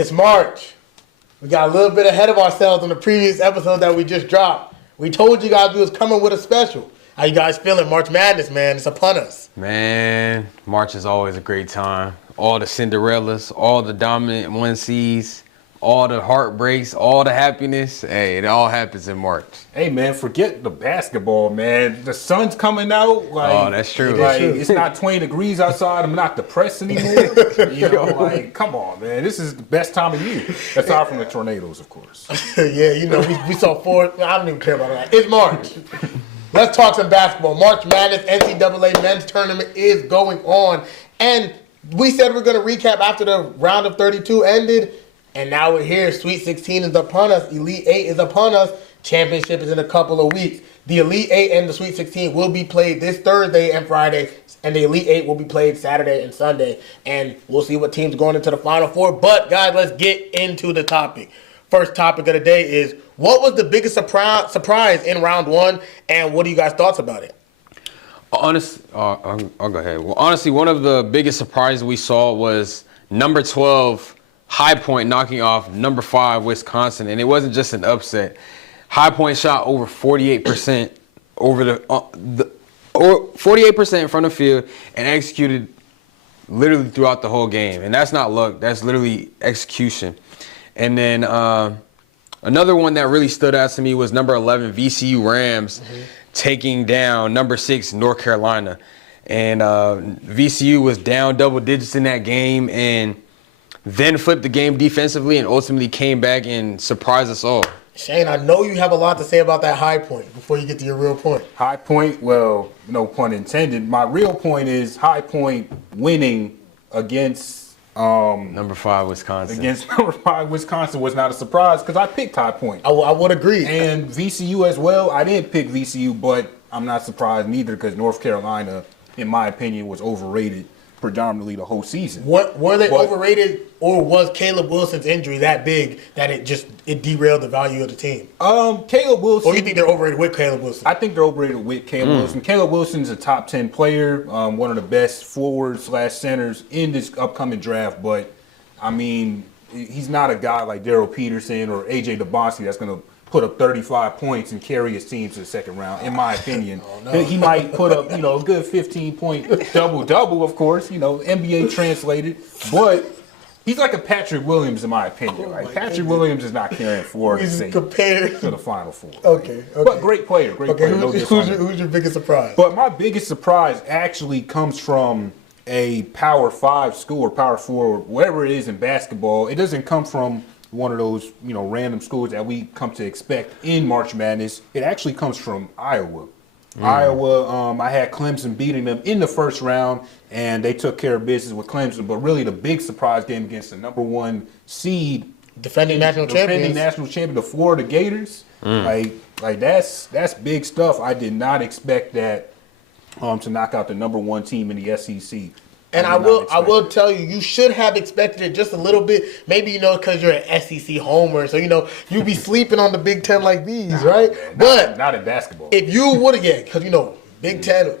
It's March. We got a little bit ahead of ourselves on the previous episode that we just dropped. We told you guys we was coming with a special. How you guys feeling? March Madness, man. It's upon us. Man, March is always a great time. All the Cinderellas, all the dominant 1Cs, all the heartbreaks, all the happiness. Hey, it all happens in March. Hey, man, forget the basketball, man. The sun's coming out. Oh, that's true. It's not 20 degrees outside. I'm not depressed anymore. Come on, man. This is the best time of year. Aside from the tornadoes, of course. Yeah, we saw four. I don't even care about that. It's March. Let's talk some basketball. March Madness NCAA men's tournament is going on. And we said we're going to recap after the round of 32 ended. And now we're here. Sweet 16 is upon us. Elite 8 is upon us. Championship is in a couple of weeks. The Elite 8 and the Sweet 16 will be played this Thursday and Friday. And the Elite 8 will be played Saturday and Sunday. And we'll see what teams going into the Final Four. But, guys, let's get into the topic. First topic of the day is, what was the biggest surprise in round one? And what are you guys' thoughts about it? I'll go ahead. Well, honestly, one of the biggest surprises we saw was number 12, High Point, knocking off number 5, Wisconsin. And it wasn't just an upset. High Point shot over 48% over 48% in front of the field and executed literally throughout the whole game. And that's not luck. That's literally execution. And then another one that really stood out to me was number 11, VCU Rams, taking down number 6, North Carolina. And VCU was down double digits in that game and then flipped the game defensively and ultimately came back and surprised us all. Shane, I know you have a lot to say about that High Point before you get to your real point. High Point, well, no pun intended. My real point is High Point winning against number 5, Wisconsin. Against number 5, Wisconsin was not a surprise because I picked High Point. I would agree. And VCU as well. I didn't pick VCU, but I'm not surprised neither because North Carolina, in my opinion, was overrated predominantly the whole season. Were they overrated, or was Caleb Wilson's injury that big that it derailed the value of the team? Caleb Wilson. Or you think they're overrated with Caleb Wilson? I think they're overrated with Caleb Wilson. Caleb Wilson's a top 10 player, one of the best forwards/centers in this upcoming draft. But I mean, he's not a guy like Daryl Peterson or AJ DeBoski that's going to put up 35 points and carry his team to the second round, in my opinion. He might put up, a good 15-point double-double, of course, NBA translated. But he's like a Patrick Williams, in my opinion. Right? Patrick Williams is not carrying Florida State to the Final Four. Okay. But great player. Who's your biggest surprise? But my biggest surprise actually comes from a Power 5 school or Power 4, whatever it is in basketball. It doesn't come from one of those, random schools that we come to expect in March Madness. It actually comes from Iowa. Iowa, I had Clemson beating them in the first round, and they took care of business with Clemson. But really the big surprise game against the number 1 seed, defending national champion, the Florida Gators. Like that's big stuff. I did not expect that to knock out the number 1 team in the SEC. And I will tell you, you should have expected it just a little bit. Maybe, because you're an SEC homer. So, you be sleeping on the Big Ten like these, right? Man, not in basketball. If you would have, because, Big Ten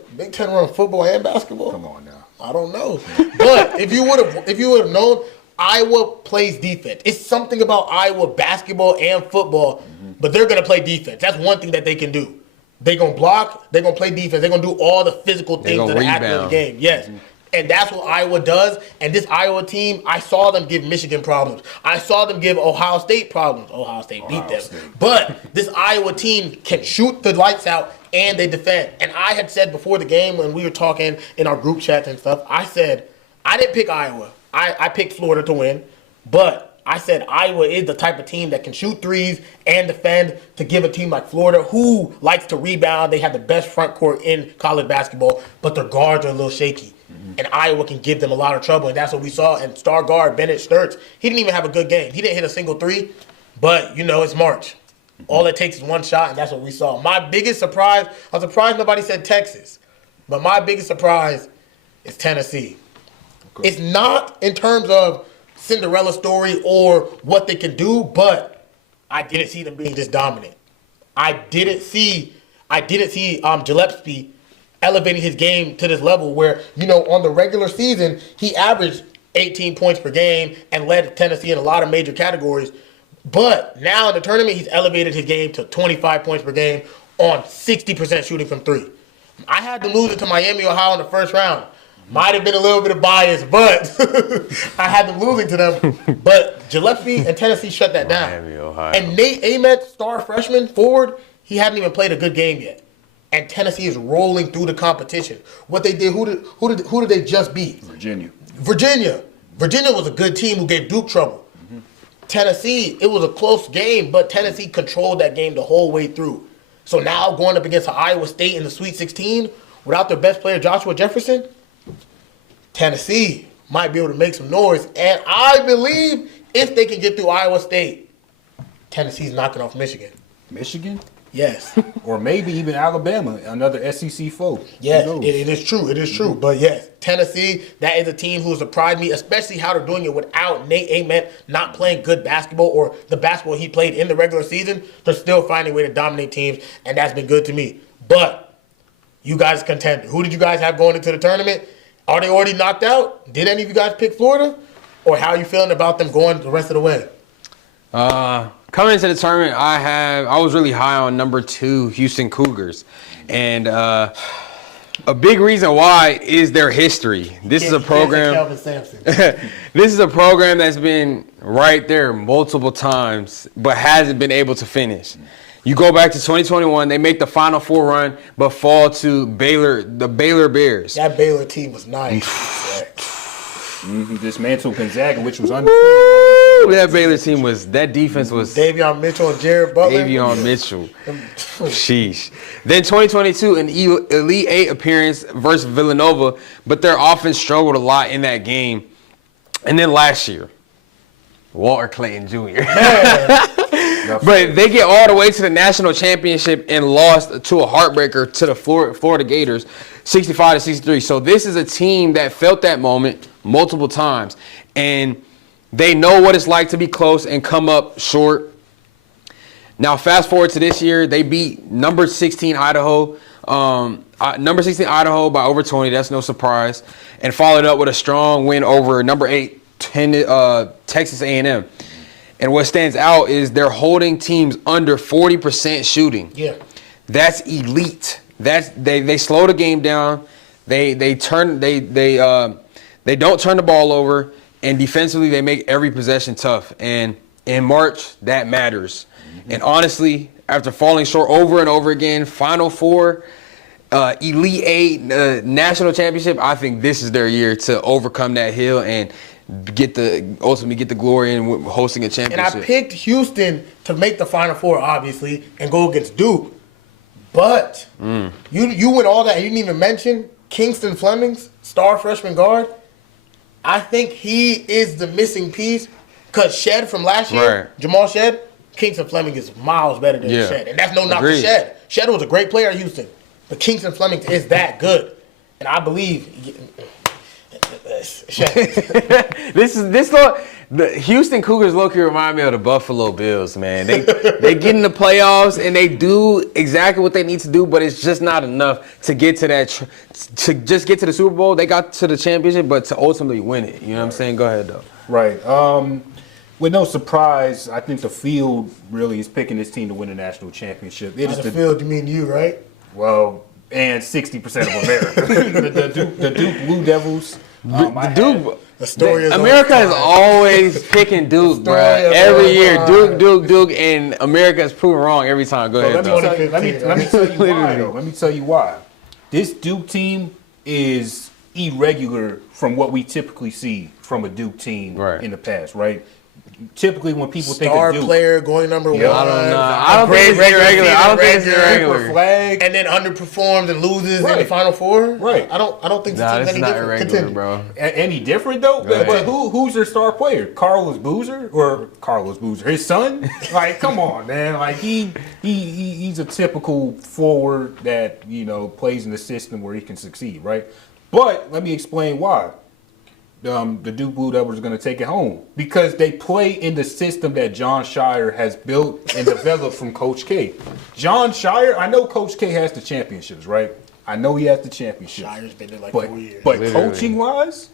run football and basketball. Come on now. I don't know. But if you would have known, Iowa plays defense. It's something about Iowa basketball and football, but they're going to play defense. That's one thing that they can do. They're going to block. They're going to play defense. They're going to do all the physical things that are happening in the game. Yes. And that's what Iowa does. And this Iowa team, I saw them give Michigan problems. I saw them give Ohio State problems. Ohio State beat them. But this Iowa team can shoot the lights out and they defend. And I had said before the game when we were talking in our group chats and stuff, I said, I didn't pick Iowa. I picked Florida to win. But I said Iowa is the type of team that can shoot threes and defend to give a team like Florida who likes to rebound. They have the best front court in college basketball, but their guards are a little shaky. And Iowa can give them a lot of trouble, and that's what we saw. And star guard Bennett Sturts, he didn't even have a good game. He didn't hit a single three, but, it's March. All it takes is one shot, and that's what we saw. My biggest surprise, I'm surprised nobody said Texas, but my biggest surprise is Tennessee. Okay. It's not in terms of Cinderella story or what they can do, but I didn't see them being this dominant. I didn't see Gillespie elevating his game to this level where, on the regular season, he averaged 18 points per game, and led Tennessee in a lot of major categories. But now in the tournament, he's elevated his game to 25 points per game on 60% shooting from three. I had to lose it to Miami, Ohio in the first round. Might have been a little bit of bias, but I had them losing to them. But Gillespie and Tennessee shut that down. Miami, Ohio. And Nate Ahmed, star freshman forward, he hadn't even played a good game yet. And Tennessee is rolling through the competition. What they did, who did they just beat? Virginia. Virginia was a good team who gave Duke trouble. Tennessee, it was a close game, but Tennessee controlled that game the whole way through. So now going up against Iowa State in the Sweet 16 without their best player, Joshua Jefferson, Tennessee might be able to make some noise. And I believe if they can get through Iowa State, Tennessee's knocking off Michigan. Michigan? Yes. Or maybe even Alabama, another SEC foe. Yes, it is true. It is true. But yes, Tennessee, that is a team who has surprised me, especially how they're doing it without Nate Ahmed not playing good basketball or the basketball he played in the regular season. They're still finding a way to dominate teams, and that's been good to me. But you guys contender. Who did you guys have going into the tournament? Are they already knocked out? Did any of you guys pick Florida? Or how are you feeling about them going the rest of the way? Coming into the tournament, I was really high on number 2, Houston Cougars. And a big reason why is their history. This is a program. Kelvin Sampson. This is a program that's been right there multiple times, but hasn't been able to finish. You go back to 2021, they make the Final Four run, but fall to the Baylor Bears. That Baylor team was nice. Dismantled Gonzaga, which was undefeated. That Baylor team that defense was Davion Mitchell and Jared Butler. Davion Mitchell. Sheesh. Then 2022, an Elite Eight appearance versus Villanova, but their offense struggled a lot in that game. And then last year, Walter Clayton Jr. But they get all the way to the national championship and lost to a heartbreaker to the Florida Gators, 65-63. So this is a team that felt that moment multiple times, and they know what it's like to be close and come up short. Now, fast forward to this year, they beat number 16 Idaho, by over 20. That's no surprise, and followed up with a strong win over number 8 Texas A&M. And what stands out is they're holding teams under 40% shooting. Yeah, that's elite. They slow the game down. They don't turn the ball over, and defensively they make every possession tough. And in March, that matters. And honestly, after falling short over and over again, Final Four, Elite Eight, national championship, I think this is their year to overcome that hill and ultimately get the glory in hosting a championship. And I picked Houston to make the Final Four, obviously, and go against Duke. But you went all that, and you didn't even mention Kingston Fleming's star freshman guard. I think he is the missing piece because Shed from last year, right. Jamal Shed, Kingston Fleming is miles better than Shed. And that's no knock to Shed. Shed was a great player at Houston, but Kingston Fleming is that good. And I believe the Houston Cougars low-key remind me of the Buffalo Bills, man. They get in the playoffs and they do exactly what they need to do, but it's just not enough to get to that to just get to the Super Bowl. They got to the championship, but to ultimately win it. You know what I'm saying? Go ahead, though. Right. With no surprise, I think the field really is picking this team to win the national championship. By the field, you mean you, right? Well, and 60% of America. the Duke Blue Devils. America is always picking Duke, bro. Every year, Duke, and America is proven wrong every time. Go ahead. Let me tell you why, though. Let me tell you why. This Duke team is irregular from what we typically see from a Duke team in the past, right? Typically, when people think of Duke, star player going number 1. I don't think it's irregular. Flag, and then underperforms and loses in the Final Four. Right. I don't think this team's any different. Irregular, Continue. bro. Any different though? But who's their star player? Carlos Boozer, his son? Like, come on, man. Like he's a typical forward that plays in the system where he can succeed, right? But let me explain why. The Duke Blue Devils are going to take it home because they play in the system that John Shire has built and developed from Coach K. John Shire, I know Coach K has the championships, right? I know he has the championships. Shire's been there like 4 years. But coaching-wise,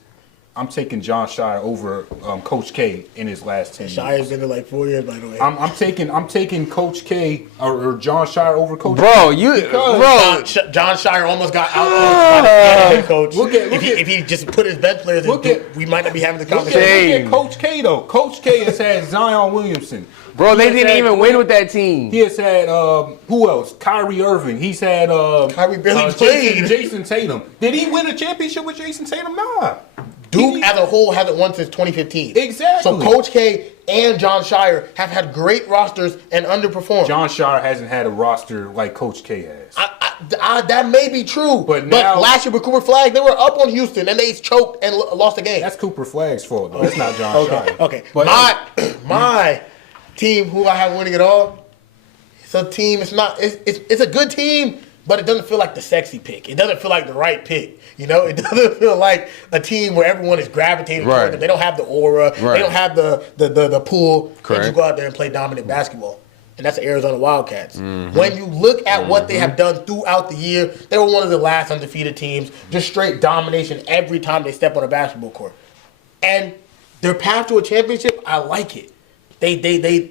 I'm taking John Shire over Coach K in his last 10 years. Shire's been there like 4 years, by the way. I'm taking Coach K or John Shire over Coach Bro, K. John Shire almost got out by the head coach. If he just put his bench players in, we might not be having the conversation. Look at Coach K, though. Coach K has had Zion Williamson. Bro, they didn't even win with that team. He has had, who else? Kyrie Irving. He's had Kyrie barely played. Jason Tatum. Did he win a championship with Jason Tatum? Nah. Duke as a whole hasn't won since 2015. Exactly. So Coach K and John Shire have had great rosters and underperformed. John Shire hasn't had a roster like Coach K has. That may be true, but now, last year with Cooper Flagg, they were up on Houston and they choked and lost the game. That's Cooper Flagg's fault, though. That's not John Shire. Okay. But my team, who I have winning it all, it's a team. It's a good team, but it doesn't feel like the sexy pick. It doesn't feel like the right pick. You know, it doesn't feel like a team where everyone is gravitating toward them. They don't have the aura. Right. They don't have the pull. Correct. They just go out there and play dominant basketball. And that's the Arizona Wildcats. Mm-hmm. When you look at what they have done throughout the year, they were one of the last undefeated teams. Just straight domination every time they step on a basketball court. And their path to a championship, I like it. They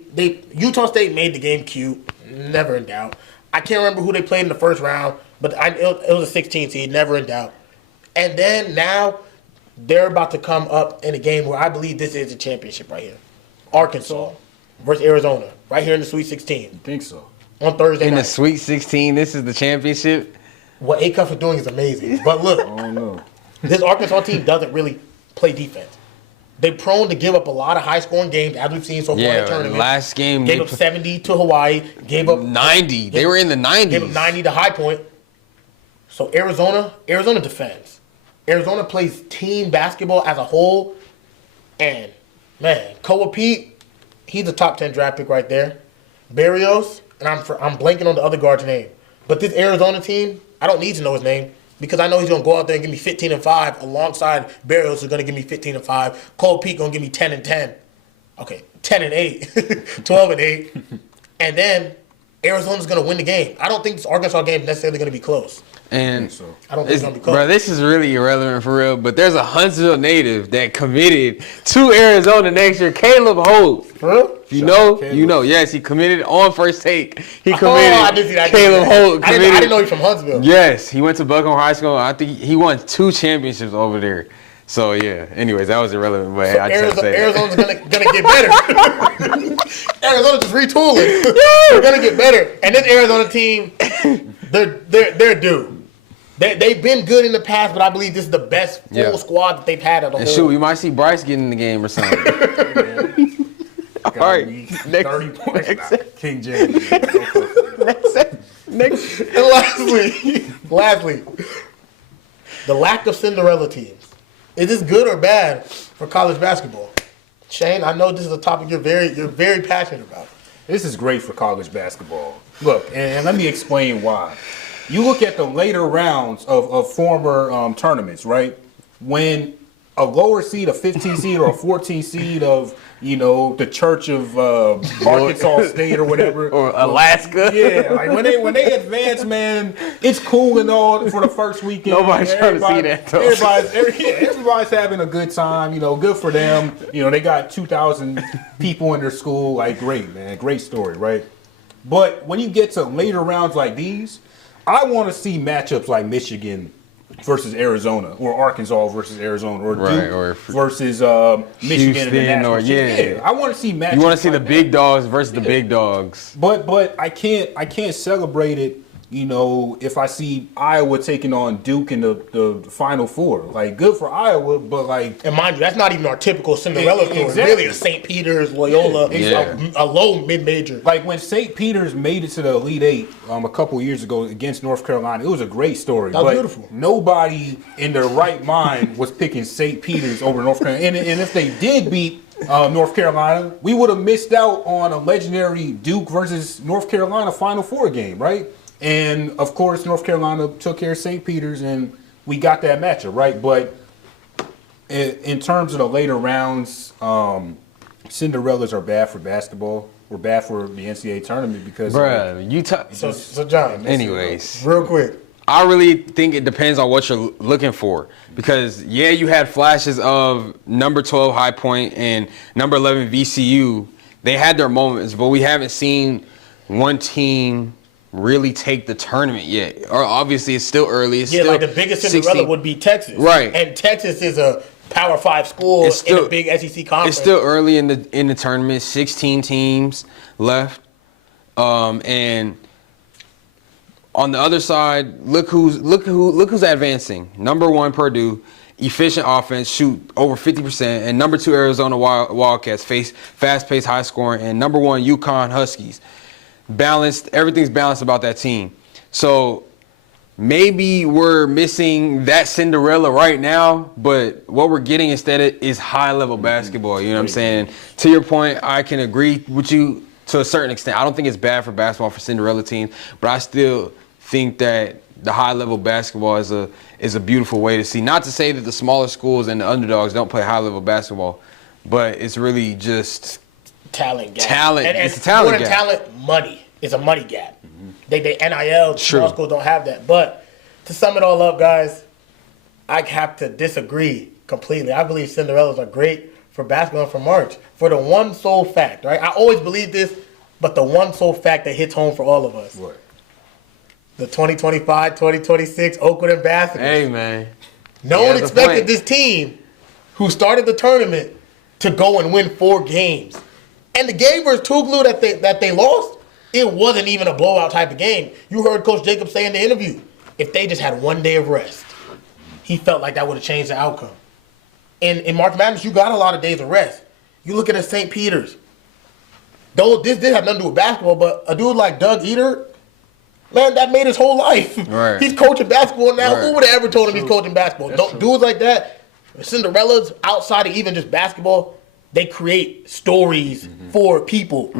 Utah State made the game cute, never in doubt. I can't remember who they played in the first round, but it was a 16 seed, never in doubt. And then now they're about to come up in a game where I believe this is a championship right here. Arkansas versus Arizona, right here in the Sweet 16. You think so? On Thursday night. In the Sweet 16, this is the championship? What A-Cuff is doing is amazing. But look, oh, no. This Arkansas team doesn't really play defense. They're prone to give up a lot of high-scoring games, as we've seen so far in the tournament. Last game gave up 70 to Hawaii. Gave up 90. They were in the 90s. Gave up 90 to High Point. So Arizona defends. Arizona plays team basketball as a whole, and man, Koa Pete, he's a top 10 draft pick right there. Barrios, and I'm blanking on the other guard's name, but this Arizona team, I don't need to know his name. Because I know he's going to go out there and give me 15-5 alongside Barrios, who's going to give me 15-5. Cole Pete going to give me 10-10. Okay, 10-8, 12-8. And then Arizona's going to win the game. I don't think this Arkansas game is necessarily going to be close. And I don't think it's going to be close. Bro, this is really irrelevant for real, but there's a Huntsville native that committed to Arizona next year, Caleb Holt. For real? You know. Yes, he committed on First Take. He committed. I did see that. Caleb Holt committed. I didn't know he's from Huntsville. Yes, he went to Buckhorn High School. I think he won 2 championships over there. So, yeah. Anyways, that was irrelevant, but so I just had to say Arizona's gonna get better. Arizona's just retooling. They're gonna get better. And this Arizona team, they're due. They've been good in the past, but I believe this is the best full squad that they've had as a whole. Shoot, we might see Bryce get in the game or something. All right, next. 30 points. King James. Next. And lastly, the lack of Cinderella teams. Is this good or bad for college basketball? Shane, I know this is a topic you're very passionate about. This is great for college basketball. Look, and let me explain why. You look at the later rounds of former tournaments, right? When a lower seed, a 15 seed or a 14 seed of, the Church of Arkansas State or whatever. Or Alaska. Yeah, like when they advance, man, it's cool and all for the first weekend. Nobody's trying to see that, though. Everybody's having a good time, good for them. They got 2,000 people in their school. Like, great, man. Great story, right? But when you get to later rounds like these, I want to see matchups like Michigan versus Arizona, or Arkansas versus Arizona, or Duke versus Michigan Houston, or yeah. I want to see matchups. You want to see the big dogs versus the big dogs. But I can't celebrate it. If I see Iowa taking on Duke in the Final Four, like, good for Iowa, but like, and mind you, that's not even our typical Cinderella story. Exactly. Really, a St. Peter's, Loyola, a low mid-major. Like when St. Peter's made it to the Elite Eight a couple years ago against North Carolina, it was a great story. That was beautiful. Nobody in their right mind was picking St. Peter's over North Carolina, and if they did beat North Carolina, we would have missed out on a legendary Duke versus North Carolina Final Four game, right? And, of course, North Carolina took care of St. Peter's, and we got that matchup, right? But in terms of the later rounds, Cinderellas are bad for basketball. We're bad for the NCAA tournament because... Bruh, So John... Anyways. Real quick. I really think it depends on what you're looking for. Because, yeah, you had flashes of number 12 High Point and number 11 VCU. They had their moments, but we haven't seen one team really take the tournament yet. Or obviously, it's still early. It's still like the biggest Cinderella would be Texas. Right. And Texas is a Power 5 school in a big SEC conference. It's still early in the tournament. 16 teams left. And on the other side, look who's advancing. Number 1, Purdue, efficient offense, shoot over 50%, and number 2, Arizona Wildcats, face fast-paced, high-scoring, and number 1, UConn Huskies. Balanced, everything's balanced about that team. So maybe we're missing that Cinderella right now, but what we're getting instead is high-level basketball. You know what I'm saying? To your point, I can agree with you to a certain extent. I don't think it's bad for basketball for Cinderella teams, but I still think that the high-level basketball is a beautiful way to see. Not to say that the smaller schools and the underdogs don't play high-level basketball, but it's really just talent gap. Talent. And it's a talent more than gap. talent, money. It's a money gap. They NIL, small schools don't have that. But to sum it all up, guys, I have to disagree completely. I believe Cinderellas are great for basketball and for March. For the one sole fact, right? I always believe this, but the one sole fact that hits home for all of us. What? The 2025-2026 Oakwood Ambassadors. Hey, man. No one expected this team who started the tournament to go and win 4 games. And the game versus Tougaloo that they lost, it wasn't even a blowout type of game. You heard Coach Jacobs say in the interview, if they just had 1 day of rest, he felt like that would have changed the outcome. And in March Madness, you got a lot of days of rest. You look at St. Peter's. Though this did have nothing to do with basketball, but a dude like Doug Eater, man, that made his whole life. Right. He's coaching basketball now. Right. Who would have ever told him he's coaching basketball? Dudes like that, Cinderellas, outside of even just basketball, they create stories for people.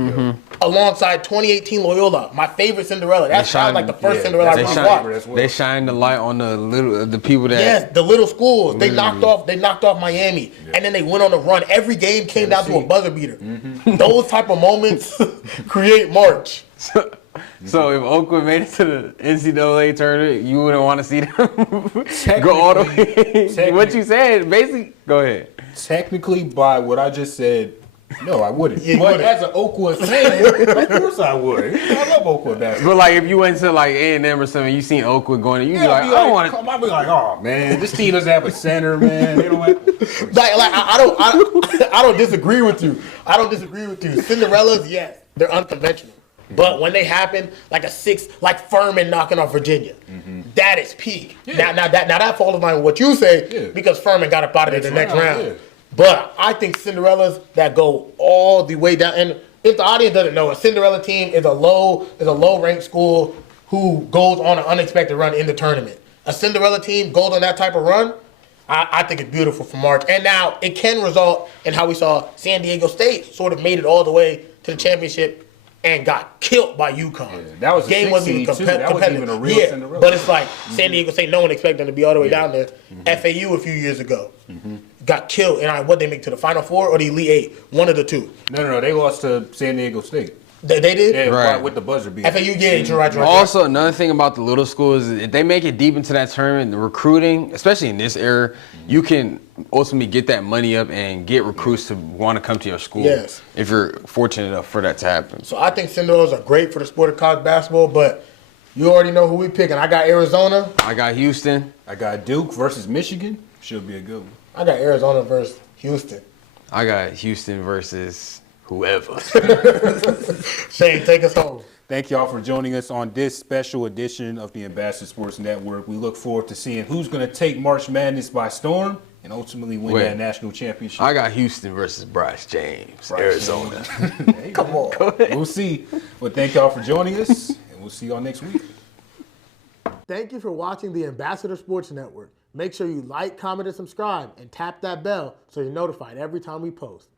Alongside 2018 Loyola, my favorite Cinderella. That's like the first Cinderella I watched. They shine the light on the people that. Yes, the little schools. They knocked off Miami, and then they went on a run. Every game came down to a buzzer beater. Those type of moments create March. So if Oakwood made it to the NCAA tournament, you wouldn't want to see them go all the way. What you said, basically, go ahead. Technically, by what I just said, no, I wouldn't. Yeah, but as an Oakwood fan, of course I would. I love Oakwood basketball. But like if you went to like A&M or something, you seen Oakwood going, you'd be like, I don't want to. I'd be like, oh man, this team doesn't have a center, man. They don't have. I don't disagree with you. I don't disagree with you. Cinderellas, yes, they're unconventional. But when they happen, like a 6, like Furman knocking off Virginia, that is peak. Yeah. Now that falls in line with what you say, because Furman got up out of it the next round. Yeah. But I think Cinderellas that go all the way down, and if the audience doesn't know, a Cinderella team is a low ranked school who goes on an unexpected run in the tournament. A Cinderella team goes on that type of run, I think it's beautiful for March. And now it can result in how we saw San Diego State sort of made it all the way to the championship and got killed by UConn. Yeah, that was game wasn't even competitive. That wasn't even a real Cinderella. But it's like San Diego State, no one expected them to be all the way down there. FAU a few years ago got killed, and what they make to the Final Four or the Elite 8, one of the two. No, they lost to San Diego State. They did? Yeah, Right. with the buzzer beater. FAU, yeah, you're right. Also, another thing about the little schools is if they make it deep into that tournament, the recruiting, especially in this era, you can ultimately get that money up and get recruits to want to come to your school. Yes. If you're fortunate enough for that to happen. So I think Cinderellas are great for the sport of college basketball, but you already know who we picking. I got Arizona. I got Houston. I got Duke versus Michigan. Should be a good one. I got Arizona versus Houston. I got Houston versus whoever. Shane, take us home. Thank y'all for joining us on this special edition of the Ambassador Sports Network. We look forward to seeing who's going to take March Madness by storm and ultimately win that national championship. I got Houston versus Bryce James, Arizona. Come on. We'll see. Well, thank y'all for joining us, and we'll see y'all next week. Thank you for watching the Ambassador Sports Network. Make sure you like, comment, and subscribe, and tap that bell so you're notified every time we post.